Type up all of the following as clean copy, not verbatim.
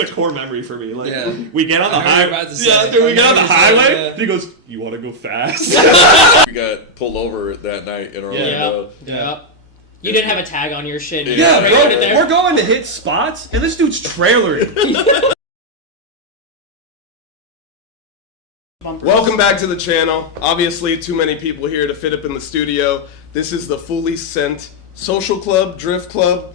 a core memory for me. Like we get on the highway. We get on the highway. And he goes, "You want to go fast?" We got pulled over that night in Orlando. Yeah. You didn't have a tag on your shit. Yeah, bro. We're going to hit spots, and this dude's trailering. Welcome back to the channel. Obviously, too many people here to fit up in the studio. This is the Fully Sent Social Club, Drift Club,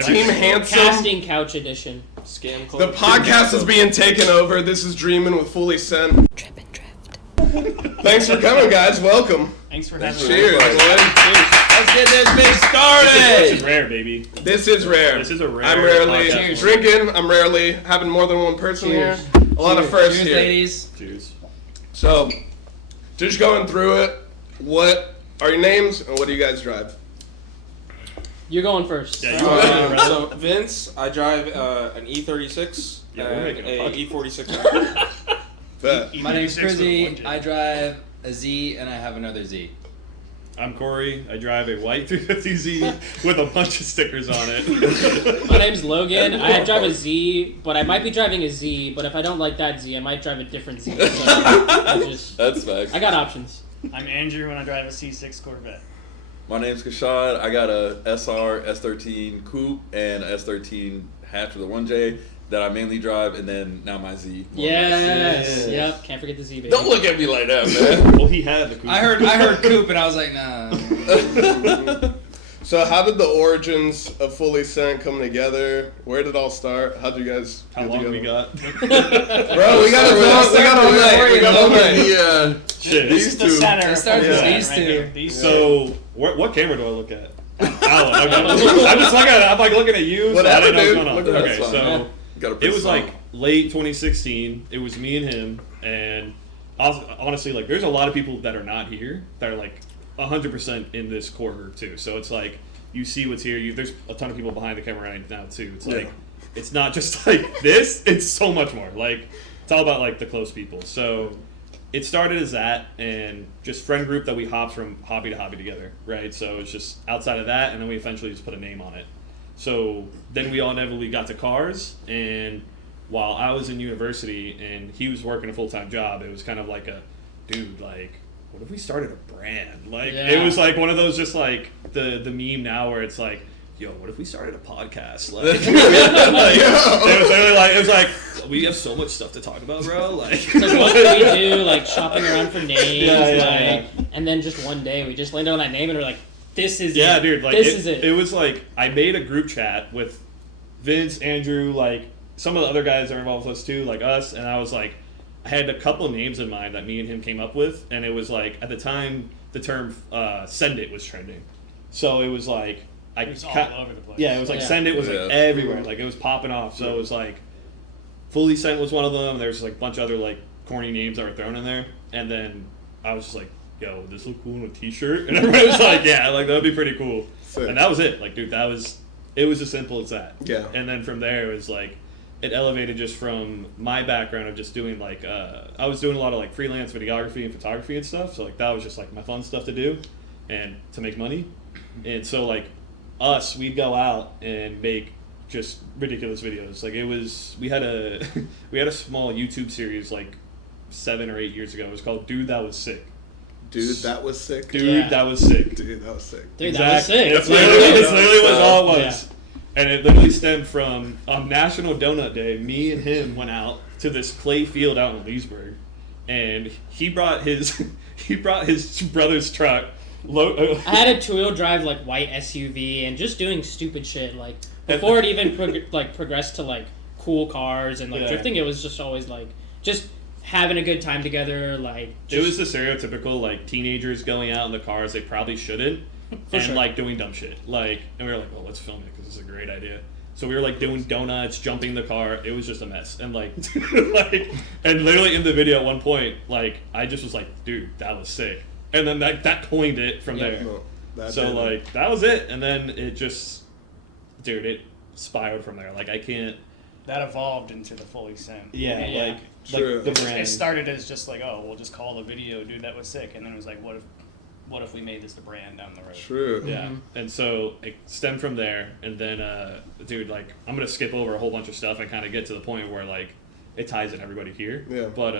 Team Handsome. Casting Couch Edition. Scam Club. The podcast is being taken over. This is Dreamin' with Fully Sent. Trip and Drift. Thanks for coming, guys. Welcome. Thanks for having me. Cheers. Let's get this bitch started. This is rare, baby. This is rare. This is a rare. I'm rarely podcast. drinking. I'm rarely having more than one person here. A lot of firsts Cheers, here. ladies. Cheers. So, just going through it, what are your names and what do you guys drive? You're going first. Yeah, you are. So Vince, I drive an E36 Yeah, we're and making a a podcast. E46. Bet. My name's 46 with a Prizzy. 1J. I drive a Z and I have another Z. I'm Corey. I drive a white 350Z with a bunch of stickers on it. My name's Logan. I drive a Z, but I might be driving a Z, but if I don't like that Z, I might drive a different Z. So That's facts. I got options. I'm Andrew and I drive a C6 Corvette. My name's Kashad. I got a SR S13 Coupe and a S13 hatch with a 1J that I mainly drive, and then now my Z. Yes. Yep. Can't forget the Z, baby. Don't look at me like that, man. Well, he had the coupe. I heard Coop and I was like, nah. So how did the origins of Fully Sent come together? Where did it all start? How did you guys How get long together? we got? Bro, we got all night. We got all night. Yeah. Shit. This is the center. Let's start of with the these right two. here. These So, what camera do I look at? Alan. Okay. I'm just looking at. I'm like looking at you. Whatever, so I didn't know dude. what's going Look on. at Okay, that's fine. so Gotta put it was some- like late 2016. It was me and him, and honestly, like, there's a lot of people that are not here that are like 100% in this core group too. So it's like you see what's here. There's a ton of people behind the camera right now too. It's like it's not just like this. It's so much more. Like it's all about like the close people. So it started as that and just friend group that we hopped from hobby to hobby together, right? So it's just outside of that, and then we eventually just put a name on it. So then we all inevitably got to cars, and while I was in university and he was working a full-time job, it was kind of like a, dude, like, what if we started a brand? Like, it was like one of those just like the meme now where it's like, yo, what if we started a podcast? Like, like, it was like, we have so much stuff to talk about, bro. Like, So what could we do? Like shopping around for names, and then just one day we just landed on that name and we're like, this is it. dude, like this is it. It was like I made a group chat with Vince, Andrew, like some of the other guys that are involved with us too, like us, and I was like, I had a couple names in mind that me and him came up with, and it was like at the time the term "send it" was trending, so it was like It was all over the place. Yeah, it was like send it was like Yeah. everywhere, like it was popping off. So it was like Fully Sent was one of them. There's like a bunch of other like corny names that were thrown in there, and then I was just like, yo, would this look cool in a t-shirt? And everybody was like, yeah, like that would be pretty cool. Sick. And that was it. Like, dude, it was as simple as that. Yeah. And then from there, it was like, it elevated just from my background of just doing like, I was doing a lot of like freelance videography and photography and stuff. So like that was just like my fun stuff to do and to make money. And so like we'd go out and make just ridiculous videos. Like we had a small YouTube series like 7 or 8 years ago. It was called Dude That Was Sick. Dude, that was sick. Dude, that was sick. Dude, that was sick. Dude, that was sick. That's literally was all it was. And it literally stemmed from on National Donut Day, me and him went out to this clay field out in Leesburg, and he brought his brother's truck. I had a two-wheel drive like white SUV and just doing stupid shit like before it even progressed to like cool cars and like drifting. It was just always like just having a good time together. Like it was the stereotypical like teenagers going out in the cars they probably shouldn't and like doing dumb shit. Like, and we were like, well, let's film it because it's a great idea. So we were like doing donuts, jumping the car. It was just a mess. And like, and literally in the video at one point, like I just was like, dude, that was sick. And then that coined it from there. No, So like that was it. And then it just, dude, it spiraled from there. Like I can't. That evolved into the Fully Sent. Yeah. True. Like the brand. It started as just like, oh, we'll just call the video, dude, that was sick. And then it was like, what if what if we made this the brand down the road? True. Yeah, and so it stemmed from there, and then, dude, like, I'm gonna skip over a whole bunch of stuff and kind of get to the point where like it ties in everybody here. Yeah. But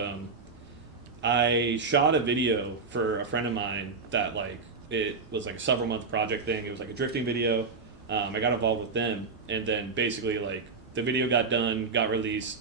I shot a video for a friend of mine that like it was like a several month project thing. It was like a drifting video. I got involved with them, and then basically like the video got done, got released.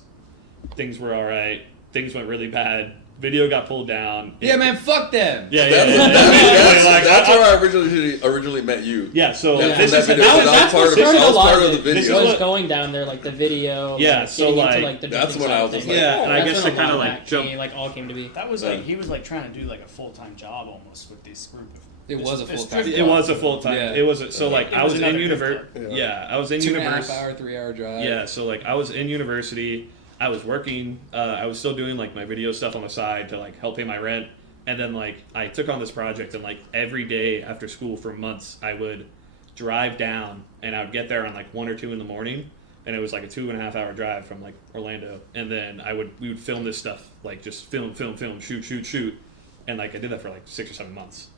Things were all right. Things went really bad. Video got pulled down. Yeah, man, fuck them. Yeah, That's where I originally met you. Yeah, so That's this from is that video. That's I was what started a lot part of the it. video. This is was what- going down there, like the video. Yeah, like, so, getting into, like, the that's drifting when I side was things. like, yeah, and I That's guess when to a lot kind of of like that jump. came, like all came to be. That was Yeah. like he was like trying to do like a full-time job almost with this group of. It was a this full-time drift It club. was a full time. Yeah. It was so like It I was was in another university. drift club. Yeah, I was in 2.5 university. hour, 3 hour drive. Yeah, so like I was in university. I was working. I was still doing like my video stuff on the side to like help pay my rent. And then like I took on this project, and like every day after school for months, I would drive down, and I would get there on like 1 or 2 in the morning, and it was like a 2.5 hour drive from like Orlando. And then we would film this stuff, like just film, shoot, and like I did that for like 6 or 7 months.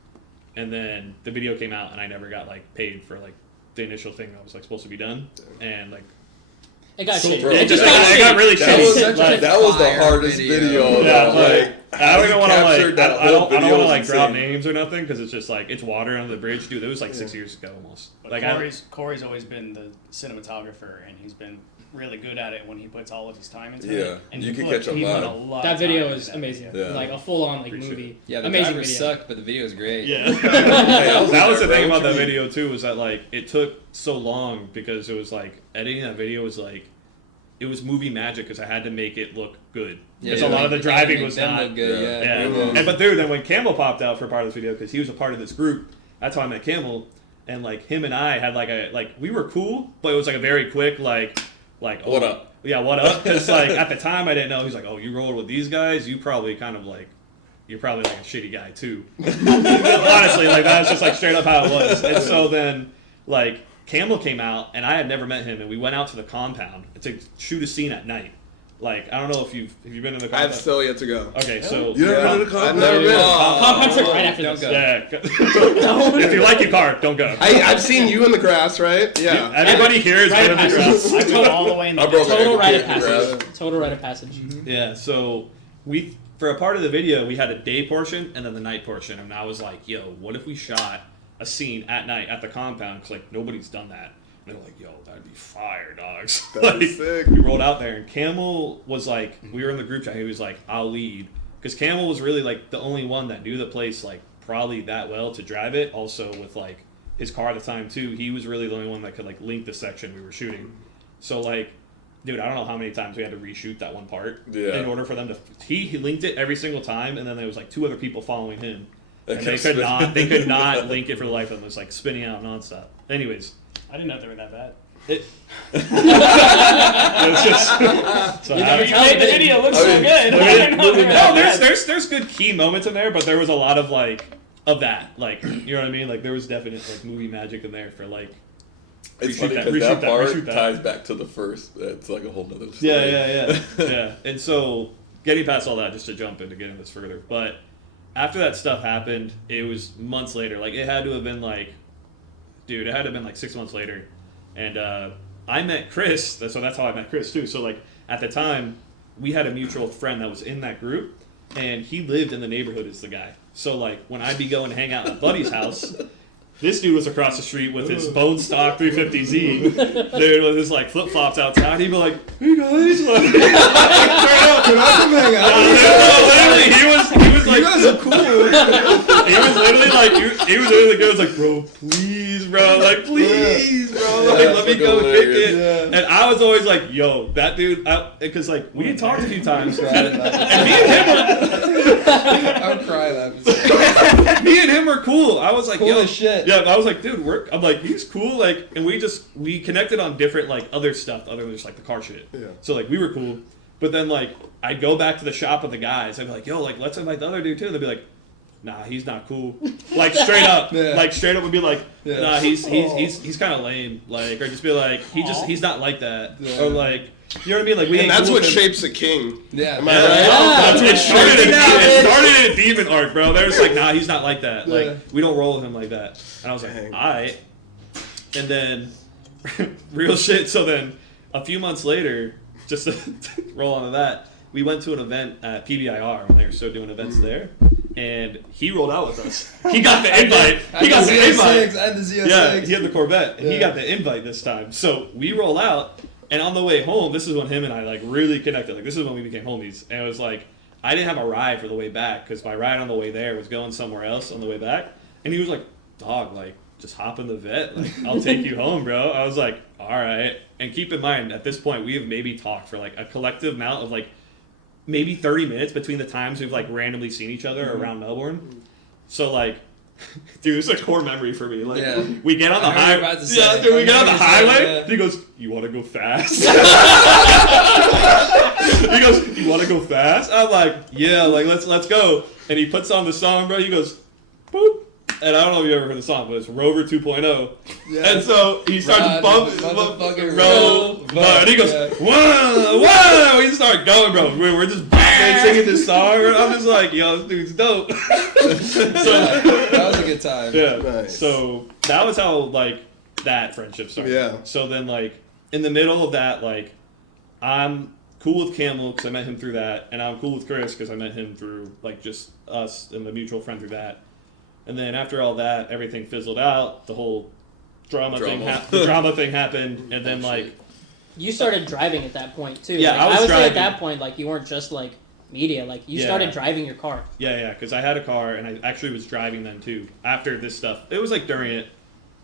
And then the video came out, and I never got like paid for like the initial thing that was like supposed to be done, and like It got so, shitty. bro, it just got it got shitty. really That shitty. was, Like, that was the fire hardest video. video. yeah, though, like I don't even want to like captured that I don't whole video want to was like drop insane. names or nothing because it's just like it's water under the bridge, dude. It was like 6 years ago almost. But Like Corey's always been the cinematographer, and he's been really good at it when he puts all of his time into Yeah, it. And you he can put, catch a he put vibe. a lot That of video time is into that amazing. video. Yeah. Like a full on like Appreciate movie. it. Yeah, the amazing drivers video. sucked, but the video is great. yeah, was that was the there, thing bro. about that What you video too was that like it took so long because it was like editing that video was like it was movie magic because I had to make it look good because a lot of the driving was them not. look good. Yeah. Yeah. Yeah, and but dude, then when Campbell popped out for part of this video because he was a part of this group, that's how I met Campbell, and like him and I had like we were cool, but it was like a very quick like oh, What up? Yeah, what up? Because like at the time I didn't know. He's like, oh, you rolled with these guys, you probably kind of like you're probably like a shitty guy too. Honestly, like that's just like straight up how it was. And so then like Campbell came out, and I had never met him, and we went out to the compound to shoot a scene at night. Like I don't know if you've been in the compound. I've still yet to go. Okay, so You never been to the I've compound? never been. Compound trip right after Don't this. go. yeah. If you like your car, don't go. I've seen you in the grass, right? Yeah. Everybody here is Right been in the past grass. I go all the way in the I broke desert. Total ankle rite of kick in the passage. grass. Total rite of passage. Yeah, so we for a part of the video we had a day portion and then the night portion, and I was like, yo, what if we shot a scene at night at the compound because like nobody's done that. And they're like, yo, that'd be fire, dogs. That'd be Like, sick. we rolled out there, and Camel was like, we were in the group chat. He was like, I'll lead, because Camel was really like the only one that knew the place like probably that well to drive it. Also with like his car at the time too, he was really the only one that could like link the section we were shooting. So like, dude, I don't know how many times we had to reshoot that one part Yeah. in order for them to. He linked it every single time, and then there was like 2 other people following him, and kept they spinning. could not link it for the life of them. It was like spinning out nonstop. Anyways. I didn't know they were that bad. It was just so You I- never You made the video look so I mean, good. I didn't know they were no, that bad. there's good key moments in there, but there was a lot of like of that, like you know what I mean. Like there was definite like movie magic in there for like. It's Reshoot funny that, because reshoot that that, part reshoot that. ties back to the first. It's like a whole nother story. Yeah. And so getting past all that, just to jump into getting this further, but after that stuff happened, it was months later. Like it had to have been like, dude, it had to have been like 6 months later, and I met Chris. So that's how I met Chris too. So like at the time, we had a mutual friend that was in that group, and he lived in the neighborhood as the guy. So like when I'd be going to hang out at Buddy's house. This dude was across the street with his bone stock 350Z, dude, with his like flip flops outside. He'd be like, "Hey guys, like, Can I come hang out? literally, he was like, You guys are cool. he was literally like, he was literally the guy was like, bro, please, bro, like, please, bro, like, Yeah, let me it's go like kick hilarious. it. Yeah. And I was always like, yo, that dude, because like we had talked a few times, and me and him I'm crying laughing. were, me and him were cool. I was like, Cool yo, as shit. yeah, I was like, dude, I'm like, he's cool, like, and we connected on different like other stuff other than just like the car shit. Yeah. So like we were cool, but then like I'd go back to the shop with the guys. I'd be like, yo, like let's invite the other dude too. They'd be like, nah, he's not cool. Like straight up, Yeah. like straight up would be like, Yeah. nah, he's kind of lame. Like, or just be like, he's not like that. Yeah. Or like, you know what I mean? Like we And ain't that's cool what with him. shapes a king. Yeah. Am I Yeah, right? that's what Yeah. it started. Yeah. It started in Demon Arc, bro. They was like, nah, he's not like that. Like Yeah. we don't roll with him like that. And I was like, Dang. all right. And then real shit. So then a few months later, just to roll onto that, we went to an event at PBIR when they were still doing events there, and he rolled out with us. He got the invite. He got the invite. I had the Z06. Yeah, he had the Corvette, and he Yeah. got the invite this time. So we roll out, and on the way home, this is when him and I like really connected. Like this is when we became homies, and it was like I didn't have a ride for the way back because my ride on the way there was going somewhere else on the way back, and he was like, "Dog, like just hop in the vet. Like I'll take you home, bro." I was like, "All right." And keep in mind, at this point, we have maybe talked for like a collective amount of like maybe 30 minutes between the times we've like randomly seen each other around Melbourne. So like, dude, it's a core memory for me. Like, Yeah. we get on the I heard highway. you about to say Yeah, it. dude, we I get on the heard you say it, highway. yeah. He goes, "You want to go fast?" He goes, "You want to go fast?" I'm like, "Yeah, like let's go." And he puts on the song, bro. He goes, "Boop." And I don't know if you ever heard the song, but it's Rover 2.0. Yeah. And so he starts Ride, bumping, motherfucking Rover, and he goes, Yeah. "Whoa, whoa!" We start going, bro. We're just bopping, singing this song. I'm just like, "Yo, this dude's dope." That was a good time. Yeah. Nice. So that was how like that friendship started. Yeah. So then like in the middle of that, like I'm cool with Camel because I met him through that, and I'm cool with Chris because I met him through like just us and the mutual friend through that. And then after all that, everything fizzled out. The whole drama thing happened, and then like You started driving at that point too. Yeah, Like, I was would say at driving. that point, like you weren't just like media. Like you Yeah. started driving your car. yeah, because I had a car and I actually was driving then too. After this stuff, it was like during it.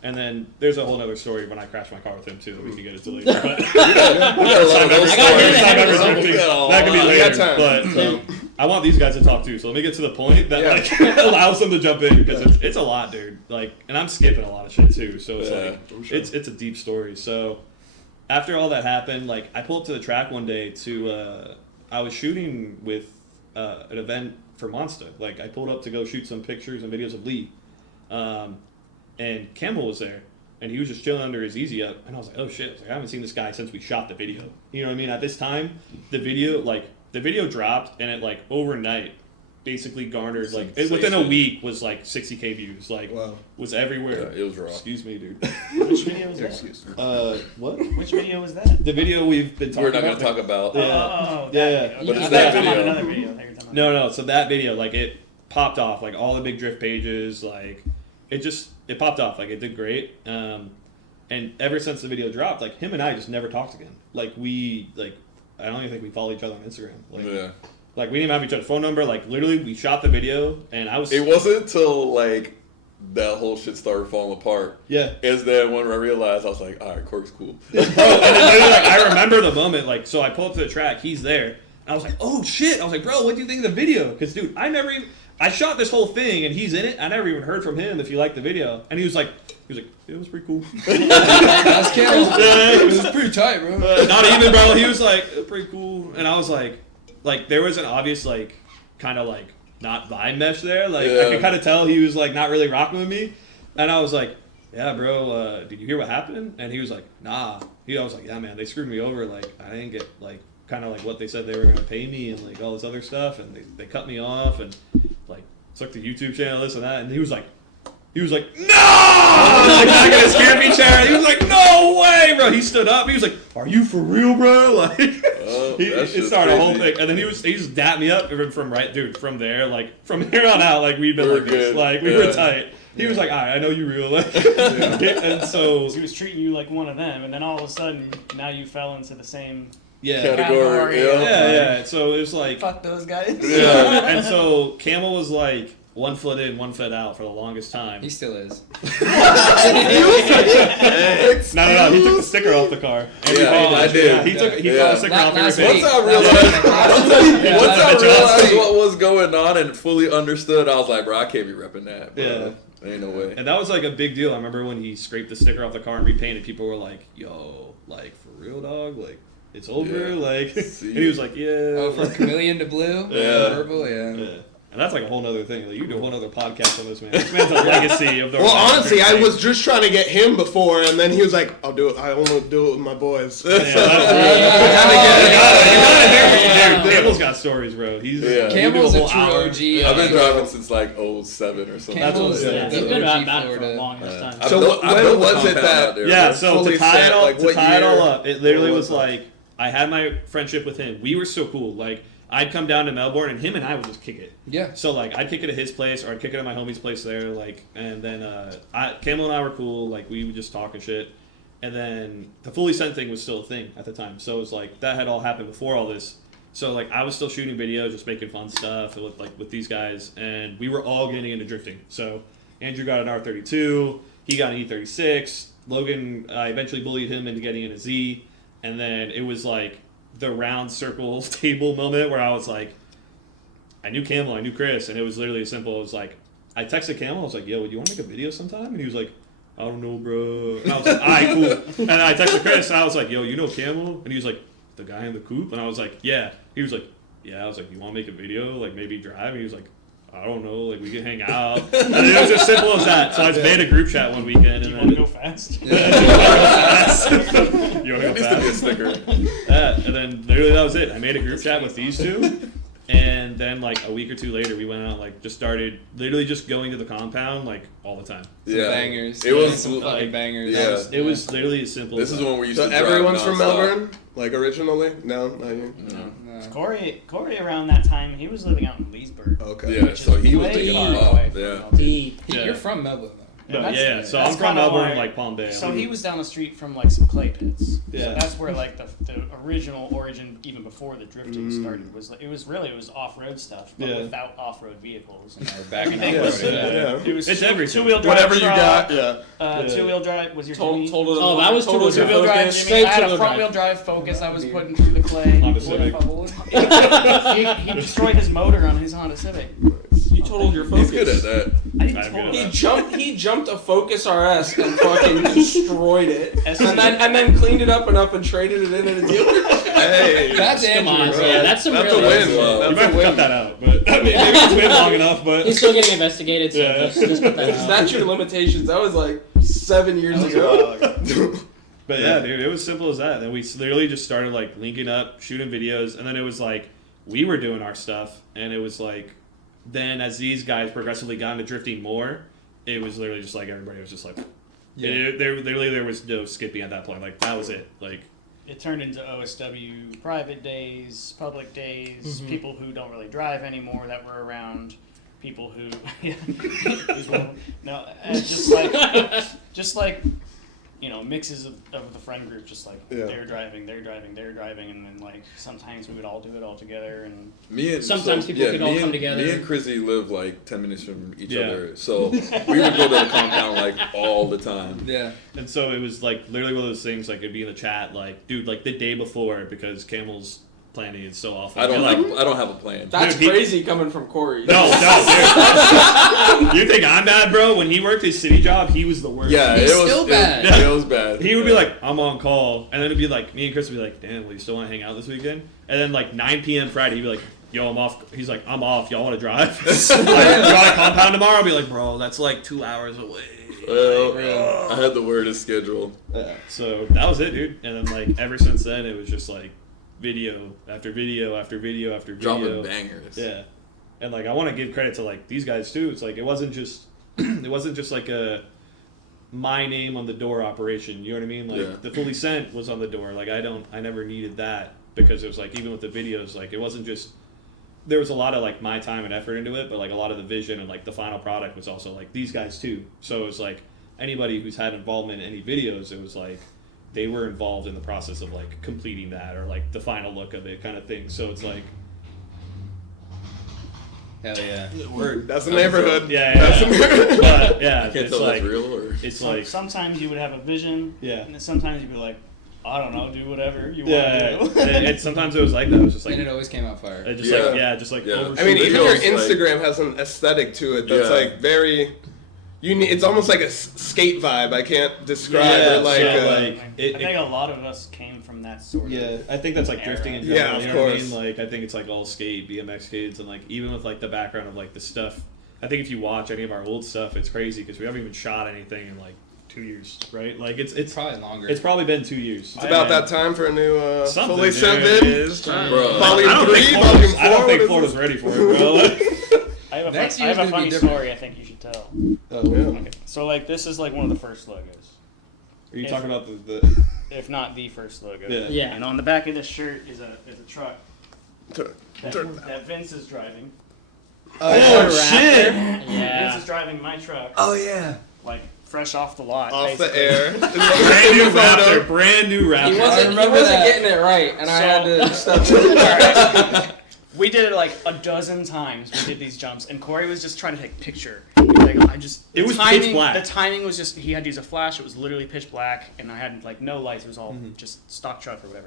And then there's a whole other story when I crashed my car with him too that we can get into later. But We got a lot of those I gotta hear the stories. heavy That results. can be We later. got time. But So, I want these guys to talk too, so let me get to the point that Yeah. like allows them to jump in because it's a lot, dude. Like, and I'm skipping a lot of shit too, so it's Yeah, like I'm sure. it's a deep story. So after all that happened, like I pulled up to the track one day to I was shooting with an event for Monster. Like I pulled up to go shoot some pictures and videos of Lee, and Campbell was there. And he was just chilling under his Easy Up, and I was like, "Oh shit!" I was like, "I haven't seen this guy since we shot the video." You know what I mean? At this time, the video dropped, and it like overnight, basically garnered like within a Sensation. week was like 60K views. Like Wow. was everywhere. Yeah, it was raw. Excuse me, dude. Which video was that? excuse me. What? Which video was that? The video we've been talking We're not going about. to talk about. Yeah. Oh, Yeah, that yeah. video. But Okay. it's I that thought you were talking video. about another video. I thought you were talking about No, so that video, like it popped off, like all the big drift pages, like it popped off, like it did great. And ever since the video dropped, like him and I just never talked again. Like I don't even think we follow each other on Instagram. Like, Yeah. like we didn't have each other's phone number. Like literally, we shot the video, and I was It wasn't until like that whole shit started falling apart. yeah. Is then when I realized I was like, all right, Cork's cool. Bro, and then literally, like, I remember the moment, like, so I pull up to the track, he's there, and I was like, oh shit! I was like, bro, what do you think of the video? Because dude, I shot this whole thing, and he's in it. I never even heard from him if he liked the video, and he was like, it was pretty cool. That's Campbell. Yeah. It was pretty tight, bro. Not even, bro. He was like, pretty cool, and I was like there was an obvious like kind of like not vibe mesh there. Like I Yeah. could kind of tell he was like not really rocking with me, and I was like, yeah, bro. Did you hear what happened? And he was like, nah. I was like, yeah, man, they screwed me over. Like I didn't get like kind of like what they said they were gonna pay me and like all this other stuff, and they cut me off and like took the YouTube channel, this and that, and he was like, no! Like back in his camping chair. He was like, no way, bro. He stood up. He was like, are you for real, bro? Like, Oh, it that's just started a whole crazy. thing. And then he just dapped me up from there, like from here on out, like we'd been We were like this. good. Like we Yeah. were tight. He was like, all right, I know you real. Like, and so He was treating you like one of them, and then all of a sudden, now you fell into the same. yeah. Category. Yeah. Yeah. So it was like Fuck those guys. Yeah. and so Camel was like 1 foot in, 1 foot out for the longest time. He still is. No. He took the sticker off the car. Yeah, I did. Yeah, he got Yeah. the sticker off every Last page. Once I realized, once I realized what was going on and fully understood, I was like, bro, I can't be repping that. Bro. Yeah. Ain't no way. And that was like a big deal. I remember when he scraped the sticker off the car and repainted, people were like, yo, like for real, dog? Like it's over? Yeah. Like See. and he was like, yeah. Oh, from Chameleon to Blue? Yeah. Purple, yeah. Yeah. And that's like a whole nother thing. Like, you do a whole nother podcast on this man. This man's a legacy of the. Well, honestly, I thing. was just trying to get him before, and then he was like, "I'll do it. I want to do it with my boys." Yeah, Yeah. Campbell's got stories, bro. He's Yeah. Campbell's you a do true whole hour. OG. I've been bro. driving since like 07 or something. Campbell's That's what- Yeah, the he's been OG about it for the Florida. longest time. I So built- I when built the was it compound that- out there, Yeah, bro. so fully to tie set, it all, like, to what tie it all year? up, it literally What was was it? like I had my friendship with him. We were so cool. Like I'd come down to Melbourne, and him and I would just kick it. Yeah. So like I'd kick it at his place, or I'd kick it at my homie's place there. Like, and then Campbell and I were cool. Like we would just talk and shit. And then the Fully Sent thing was still a thing at the time. So it was like that had all happened before all this. So like I was still shooting videos, just making fun stuff with these guys, and we were all getting into drifting. So Andrew got an R32, he got an E36. Logan, I eventually bullied him into getting in a Z, and then it was like the round circle table moment where I was like, I knew Campbell, I knew Chris, and it was literally as simple as like, I texted Campbell, I was like, yo, do you want to make a video sometime? And he was like, I don't know, bro. And I was like, alright, cool. And I texted Chris, and I was like, yo, you know Campbell? And he was like, the guy in the coupe? And I was like, yeah. He was like, yeah. I was like, you want to make a video? Like, maybe drive? And he was like, I don't know. Like, we can hang out. And it was as simple as that. So I just made a group chat one weekend. Do you And want to then, go fast? you want to go That needs to be a fast? sticker. Yeah, and then literally that was it. I made a group chat with these two, and then like a week or two later, we went out like just started literally just going to the compound like all the time. Some Yeah. bangers. It was some fucking bangers. yeah. It was literally as simple. This as is that. when we used So to drive everyone's from nonstop. Melbourne, like originally? No, not you. No. Corey around that time, he was living out in Leesburg. Okay. Yeah, so he was Way taking far off. away from Yeah. Melbourne. Deep. Yeah. You're from Melbourne, though. No, that's- yeah, so that's I'm from kinda Melbourne, why- like Palm Bay. So he was down the street from like some clay pits. Yeah. So that's where like the original origin, even before the drifting started, was like, it was off road stuff, but Yeah. without off road vehicles. And We're back in everything the was road. Yeah. it was It's everything. two-wheel drive. Whatever you truck, got, yeah. Yeah. Two-wheel drive was your Told Jimmy? told Oh, that was told two-wheel us your Two-wheel drive, focus. Jimmy. Straight I had a two-wheel front-wheel drive Focus I was putting through the clay. Honda Civic. he destroyed his motor on his Honda Civic. You totaled your focus. He's good at that. I didn't I'm total good He at it. jumped a Focus RS and fucking destroyed it, SUV. and then cleaned it up enough and traded it in at a dealership. Hey. That's Come on, Andrew, bro. yeah, that's some That's really. a win. You That's might a have to win. cut that out, but I mean, maybe it's been long enough. But He's still getting investigated, so Yeah. just cut that out. Statute of limitations. That was like 7 years ago. But yeah, dude, it was simple as that. Then we literally just started like linking up, shooting videos, and then it was like we were doing our stuff, and it was like then as these guys progressively got into drifting more, it was literally just like everybody was just like, there was no skipping at that point. Like that was it. Like It turned into OSW private days, public days, Mhm. people who don't really drive anymore that were around, people who, yeah, no, just like, you know, mixes of the friend group, just like Yeah. they're driving, and then like sometimes we would all do it all together, and Me and Sometimes people could all come together. Me and Chrissy live like 10 minutes from each Yeah. other, so we would go to the compound like all the time. Yeah. and so it was like literally one of those things. Like it'd be in the chat, like dude, like the day before because Camel's planning is so awful. I don't You're like, have I don't have a plan. That's Dude, he- crazy coming from Corey. No, dude. You think I'm bad, bro? When he worked his city job, he was the worst. Yeah, He's it was still bad. It was bad. He would be like, I'm on call. And then it'd be like, me and Chris would be like, damn, well, you still want to hang out this weekend? And then like 9 p.m. Friday, he'd be like, yo, I'm off. He's like, I'm off. Y'all want to drive? Like, you want to compound tomorrow? I'll be like, bro, that's like 2 hours away. Well, I had the weirdest schedule. So that was it, dude. And then like ever since then, it was just like video after video after video after video. Dropping bangers. Yeah, and like I want to give credit to like these guys too. It's like it wasn't just like a my name on the door operation. You know what I mean? Like Yeah. the Fully Sent was on the door. Like I never needed that because it was like even with the videos, like it wasn't just there was a lot of like my time and effort into it, but like a lot of the vision and like the final product was also like these guys too. So it was like anybody who's had involvement in any videos, it was like they were involved in the process of like completing that or like the final look of it kind of thing. So it's like Hell yeah. word. That's the neighborhood. Yeah, That's yeah. the neighborhood. But yeah, I can't it's tell like that's real or. it's some- like sometimes you would have a vision, yeah. and then sometimes you'd be like, I don't know, do whatever you Yeah, want to do. and sometimes it was like that. It was just like, And it always came out fire. it just Yeah. like, yeah, just like. Yeah. overshoot I mean, it. even your Videos, like- Instagram has an aesthetic to it that's Yeah. like very It's almost like a skate vibe. I can't describe Yeah, it like. so, I it- think a lot of us came from that sort of. Yeah, I think that's like era. drifting in Yeah, general. of you know what I course. mean? Like, I think it's like all skate, BMX kids, and like even with like the background of like the stuff. I think if you watch any of our old stuff, it's crazy because we haven't even shot anything in like 2 years, right? Like it's Probably longer. it's probably been 2 years. It's about that time for a new Something, fully dude. sent It in. is. Bro. Volume I don't 3, think volume Florida's, 4. I don't what think is Florida's this? ready for it, bro. I have a, Next I have year's a gonna be funny different. story I think you should tell. Oh, yeah. Okay. So like this is like one of the first logos, Are you If- talking about the if not the first logo. Yeah. Yeah. And on the back of this shirt is a truck Turn- that, turn- that Vince is driving. Oh, shit! Vince Yeah. is driving my truck, Oh yeah. like fresh off the lot. Off the basically. air. brand new Raptor? Brand new He Raptor. wasn't getting it right, and I had to step to it. We did it like a dozen times. We did these jumps, and Corey was just trying to take a picture. He was like, It the was timing, pitch black. The timing was just he had to use a flash. It was literally pitch black, and I had like no lights. It was all just stock truck or whatever.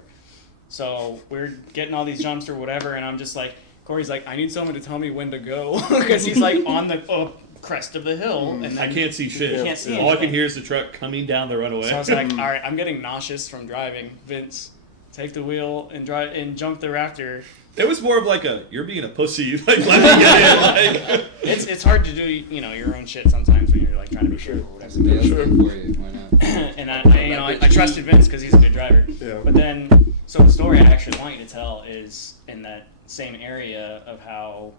So we're getting all these jumps or whatever, and I'm just like, Corey's like, I need someone to tell me when to go because he's like on the crest of the hill, and I then can't see shit. You can't see All I can anything. hear is the truck coming down the runaway. So I was like, all right, I'm getting nauseous from driving. Vince, take the wheel and drive and jump the Raptor. It was more of like a you're being a pussy. Like let me get in. Like It's hard to do your own shit sometimes when you're like trying to be sure or whatever. Somebody else did it for you. Why not? And I trusted Vince because he's a good driver. Yeah. But then, so the story I actually want you to tell is in that same area of how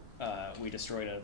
we destroyed a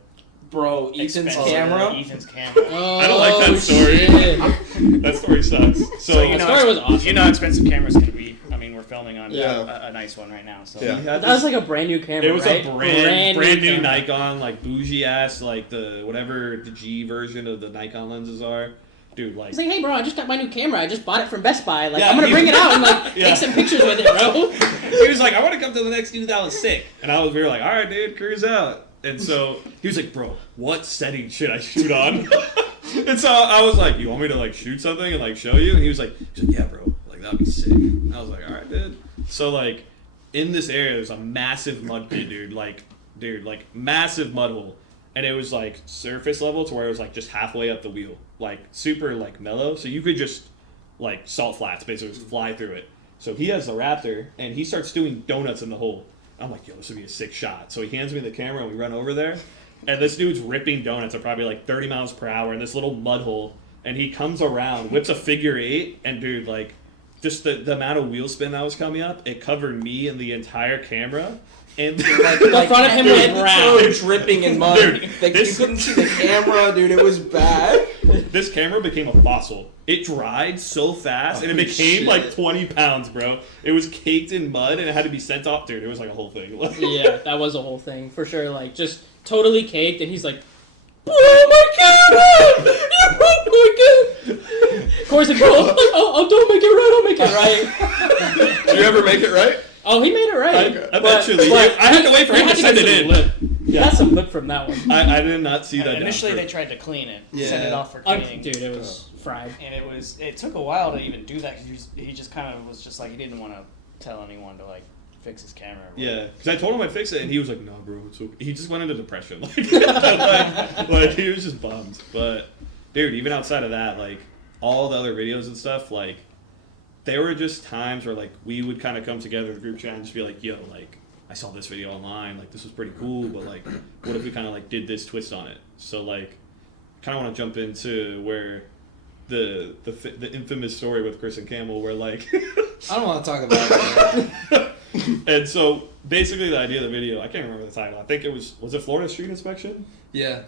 Bro, Ethan's expensive- camera. Ethan's camera. Oh, I don't like that story. shit. that story sucks. So you That know, story was awesome. You know how expensive cameras can be. I mean, we're filming on Yeah. a nice one right now. So Yeah. he had That was this- like a brand new camera, it was right? a brand new camera. Nikon, like bougie ass, like the whatever the G version of the Nikon lenses are. Dude, like He's like, hey, bro, I just got my new camera. I just bought it from Best Buy. Like, Yeah, I'm gonna he- bring it out and like Yeah. take some pictures with it, bro. he was like, I want to come to the next dude that was sick. And we were like, all right, dude, cruise out. And so he was like, bro, what setting should I shoot on? And so I was like, you want me to like shoot something and like show you? And he was like, yeah, bro, like that'd be sick. And I was like, all right, dude. So like in this area, there's a massive mud pit, dude, like massive mud hole. And it was like surface level to where it was like just halfway up the wheel, like super like mellow. So you could just like salt flats basically just fly through it. So he has the Raptor and he starts doing donuts in the hole. I'm like, yo, this would be a sick shot. So he hands me the camera and we run over there. And this dude's ripping donuts at probably like 30 miles per hour in this little mud hole. And he comes around, whips a figure 8, and dude, like, just the amount of wheel spin that was coming up, it covered me and the entire camera. And The front of him was head to brown. toe dripping in mud. Dude, Like, this- you couldn't see the camera, dude. It was bad. this camera became a fossil. It dried so fast, and it Holy became shit. like 20 pounds, bro. It was caked in mud, and it had to be sent off. Dude, it was like a whole thing. Yeah, that was a whole thing for sure. Like, just totally caked, and he's like, "Oh my camera! You broke my camera!" Corey's like, "Bro, I'll don't make it right. I'll make it right." Did you ever make it right? Oh, he made it right. Eventually, But I had to wait for he him had to get send it some in. lip. Got some lip from that one. I did not see that. initially down they for- tried to clean it, Yeah. send it off for Oh, cleaning. dude, it was fried. And it took a while to even do that because he just kind of was just like he didn't want to tell anyone to like fix his camera. Or whatever. Yeah, because I told him I'd fix it, and he was like, "No, bro." So he just went into depression. Like he was just bummed. But dude, even outside of that, like all the other videos and stuff, like there were just times where like we would kind of come together in the group chat and just be like, "Yo, like I saw this video online. Like this was pretty cool, but like, what if we kind of like did this twist on it?" So like, kind of want to jump into where the infamous story with Chris and Camel, where like. I don't want to talk about it. And so basically the idea of the video, I can't remember the title. I think it was it Florida Street Inspection? Yeah.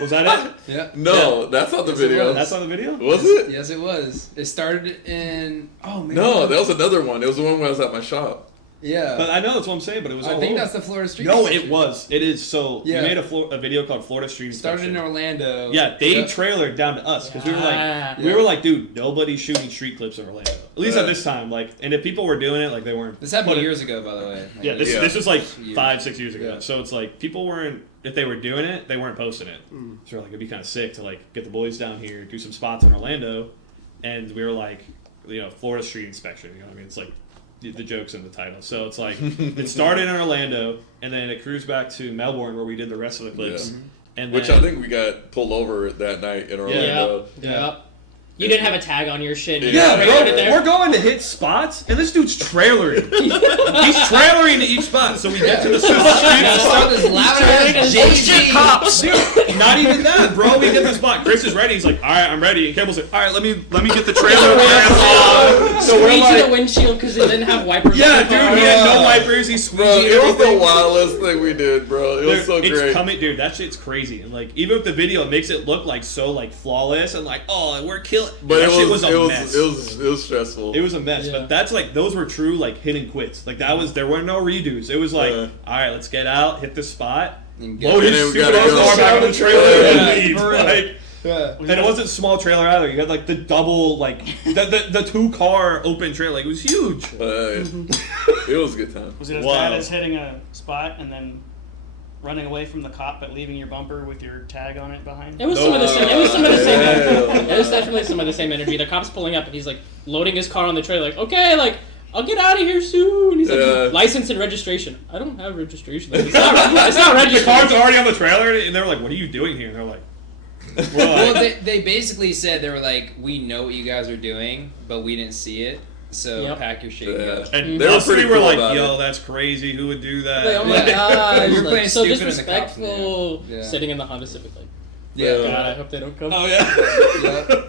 Was that it? Yeah. No, that's not the Yes, it video. was. That's on the video? Was it? Yes, it was. It started in. Oh man. No, that was another one. It was the one where I was at my shop. Yeah. But I know that's what I'm saying, but it was I all think over. that's the Florida Street. No, Inspection. it was. It is. So Yeah. we made a video called Florida Street Started Inspection. in Orlando. Yeah, they Yep. trailered down to us because we were like, Yeah. we were like, dude, nobody's shooting street clips in Orlando. At least Yeah. at this time, like, and if people were doing it, like, they weren't. This happened putting- years ago, by the way. Like, Yeah, this Yeah. this was like Years. 5-6 years ago. Yeah. So it's like people weren't, if they were doing it, they weren't posting it. So we're like, it'd be kind of sick to like get the boys down here, do some spots in Orlando, and we were like, Florida Street Inspection. You know what I mean? It's like the joke's in the title. So it's like it started in Orlando, and then it cruised back to Melbourne where we did the rest of the clips. Yeah. And Which then, I think we got pulled over that night in Orlando. Yep. You didn't have a tag on your shit. You Yeah, just put it there. we're going to hit spots, and this dude's trailering. He's trailering to each spot. So we get to the street. Sound as loud as Jay-Z. Cops, dude. Not even that, bro. We get to the spot. Chris is ready. He's like, all right, I'm ready. And Campbell's like, all right, let me get the trailer lamps on. So we're Squeegee like, the windshield because it didn't have wipers. yeah, on the dude. car. He had no wipers. He Bro, squeegeed it was the everything. wildest thing we did, bro. It was Dude, so it's great. coming, dude. That shit's crazy. And like, even with the video, it makes it look like so like flawless and like, oh, we're killing. But that it shit was a mess. it was stressful. It was a mess, Yeah. but that's like those were true like hit and quits. Like that was there were no redos. It was like, all right, let's get out, hit the spot, And load And his then we stupid gotta go. car back on the trailer, Yeah, and leave. for real. Like, Yeah. and it wasn't a small trailer either. You had like the double, like the 2-car open trailer. Like it was huge. It was a good time. Was it as Wild. bad as hitting a spot and then running away from the cop but leaving your bumper with your tag on it behind? It was some of the same. It was some of the same. Yeah. It was definitely some of the same energy. The cop's pulling up and he's like loading his car on the trailer. Like, okay, like I'll get out of here soon. He's like, Yeah. license and registration. I don't have registration. Like, it's not The registered. car's already on the trailer, and they were like, "What are you doing here?" And they're like, Well, "What?" they basically said they were like, we know what you guys are doing, but we didn't see it. So Yep. pack your shit and Yeah. go. And They were us three pretty were cool like, about "Yo, it. that's crazy. Who would do that?" Like, oh my Yeah. god, We were like, playing so stupid in the cops, disrespectful. man. Yeah. Sitting in the Honda Civic, like, Yeah. God, I hope they don't come. Oh yeah. Yep.